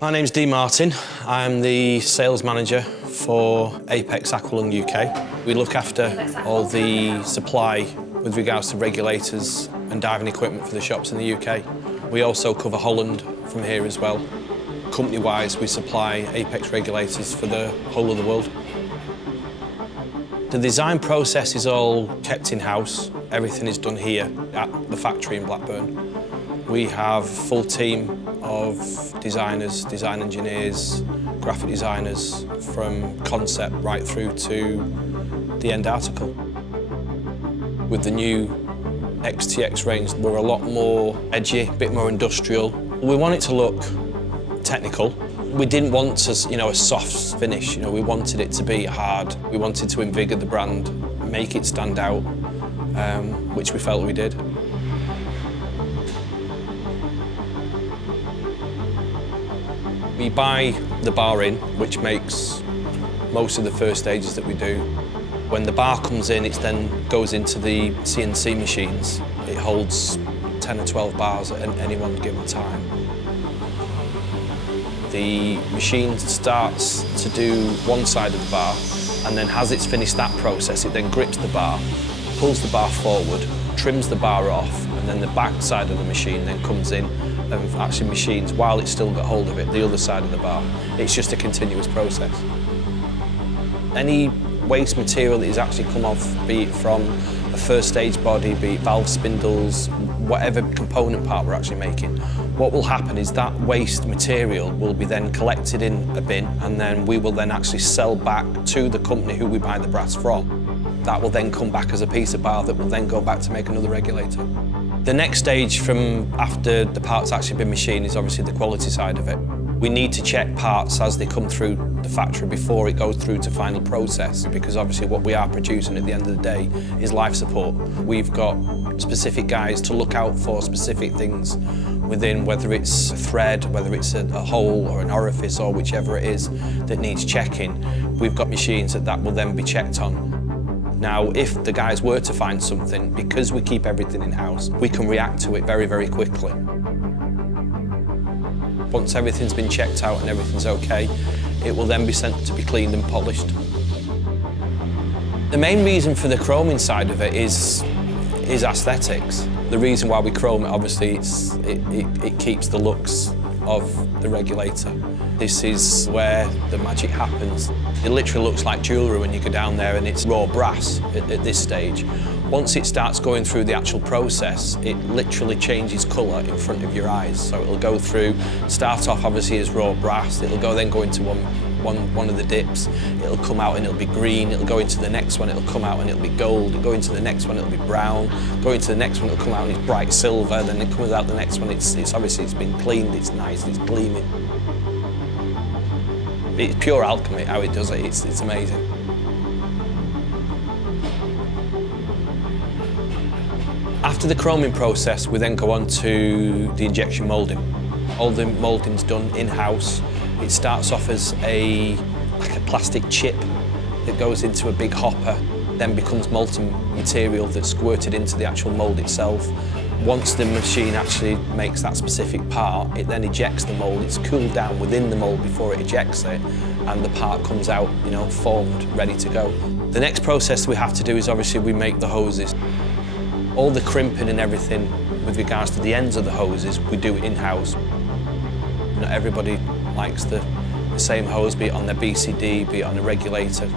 My name's Dean Martin. I'm the sales manager for Apeks Aqualung UK. We look after all the supply with regards to regulators and diving equipment for the shops in the UK. We also cover Holland from here as well. Company-wise, we supply Apeks regulators for the whole of the world. The design process is all kept in-house. Everything is done here at the factory in Blackburn. We have a full team of designers, design engineers, graphic designers, from concept right through to the end article. With the new XTX range, we're a lot more edgy, a bit more industrial. We want it to look technical. We didn't want a soft finish. We wanted it to be hard. We wanted to invigorate the brand, make it stand out, which we felt we did. We buy the bar in, which makes most of the first stages that we do. When the bar comes in, it then goes into the CNC machines. It holds 10 or 12 bars at any one given time. The machine starts to do one side of the bar, and then as it's finished that process, it then grips the bar, pulls the bar forward, trims the bar off, and then the back side of the machine then comes in and actually machines, while it's still got hold of it, the other side of the bar. It's just a continuous process. Any waste material that is actually come off, be it from a first stage body, be it valve spindles, whatever component part we're actually making, what will happen is that waste material will be then collected in a bin, and then we will then actually sell back to the company who we buy the brass from. That will then come back as a piece of bar that will then go back to make another regulator. The next stage from after the part's actually been machined is obviously the quality side of it. We need to check parts as they come through the factory before it goes through to final process, because obviously what we are producing at the end of the day is life support. We've got specific guys to look out for specific things within, whether it's a thread, whether it's a hole or an orifice or whichever it is that needs checking. We've got machines that will then be checked on. Now, if the guys were to find something, because we keep everything in-house, we can react to it very, very quickly. Once everything's been checked out and everything's okay, it will then be sent to be cleaned and polished. The main reason for the chroming side of it is aesthetics. The reason why we chrome it, obviously, it keeps the looks of the regulator. This is where the magic happens. It literally looks like jewellery when you go down there, and it's raw brass at this stage. Once it starts going through the actual process, it literally changes colour in front of your eyes. So it'll go through, start off obviously as raw brass, it'll then go into one of the dips, it'll come out and it'll be green, it'll go into the next one, it'll come out and it'll be gold, it'll go into the next one, it'll be brown, go into the next one, it'll come out and it's bright silver, then it comes out the next one, it's obviously it's been cleaned, it's nice, it's gleaming. It's pure alchemy how it does it, it's amazing. After the chroming process, we then go on to the injection moulding. All the moulding's done in-house. It starts off as like a plastic chip that goes into a big hopper, then becomes molten material that's squirted into the actual mould itself. Once the machine actually makes that specific part, it then ejects the mould. It's cooled down within the mould before it ejects it, and the part comes out, formed, ready to go. The next process we have to do is obviously we make the hoses. All the crimping and everything with regards to the ends of the hoses, we do it in-house. Not everybody likes the same hose, be it on their BCD, be it on a regulator.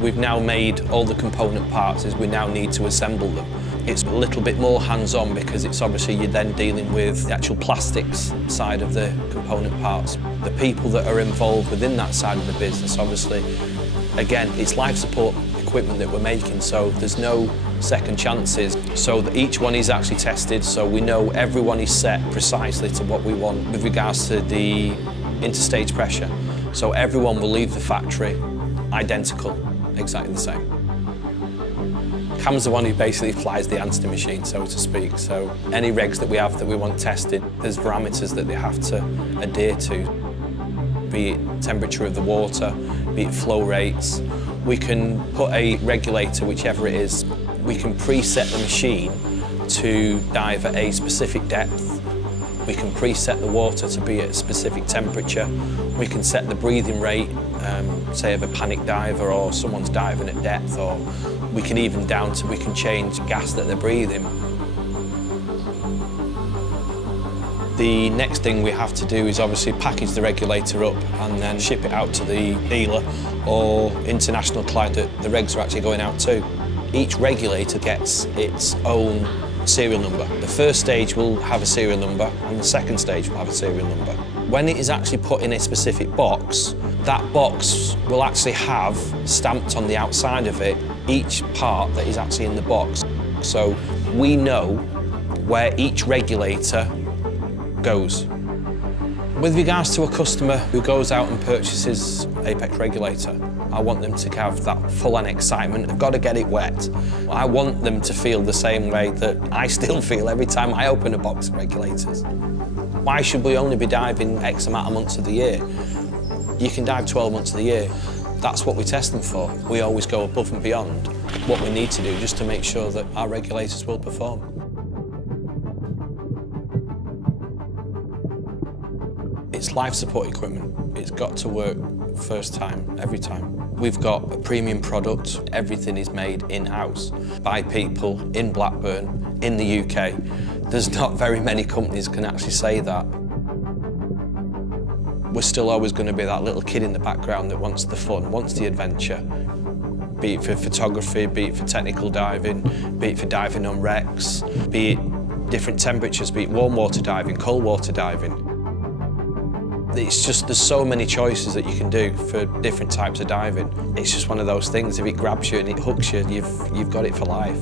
We've now made all the component parts as we now need to assemble them. It's a little bit more hands-on because it's obviously you're then dealing with the actual plastics side of the component parts. The people that are involved within that side of the business, obviously, again, it's life support equipment that we're making, so there's no second chances. So that each one is actually tested, so we know everyone is set precisely to what we want with regards to the interstage pressure. So everyone will leave the factory identical, exactly the same. Cam's the one who basically flies the answer machine, so to speak. So any regs that we have that we want tested, there's parameters that they have to adhere to, be it temperature of the water, be it flow rates, We can put a regulator, whichever it is, we can preset the machine to dive at a specific depth. We can preset the water to be at a specific temperature. We can set the breathing rate, say of a panic diver or someone's diving at depth, or we can even we can change gas that they're breathing. The next thing we have to do is obviously package the regulator up and then ship it out to the dealer or international client that the regs are actually going out to. Each regulator gets its own serial number. The first stage will have a serial number and the second stage will have a serial number. When it is actually put in a specific box, that box will actually have stamped on the outside of it each part that is actually in the box. So we know where each regulator goes. With regards to a customer who goes out and purchases Apeks regulator, I want them to have that full-on excitement. They've got to get it wet. I want them to feel the same way that I still feel every time I open a box of regulators. Why should we only be diving X amount of months of the year? You can dive 12 months of the year. That's what we test them for. We always go above and beyond what we need to do just to make sure that our regulators will perform. It's life support equipment. It's got to work first time, every time. We've got a premium product. Everything is made in-house by people in Blackburn, in the UK. There's not very many companies can actually say that. We're still always going to be that little kid in the background that wants the fun, wants the adventure. Be it for photography, be it for technical diving, be it for diving on wrecks, be it different temperatures, be it warm water diving, cold water diving. It's just, there's so many choices that you can do for different types of diving. It's just one of those things, if it grabs you and it hooks you, you've got it for life.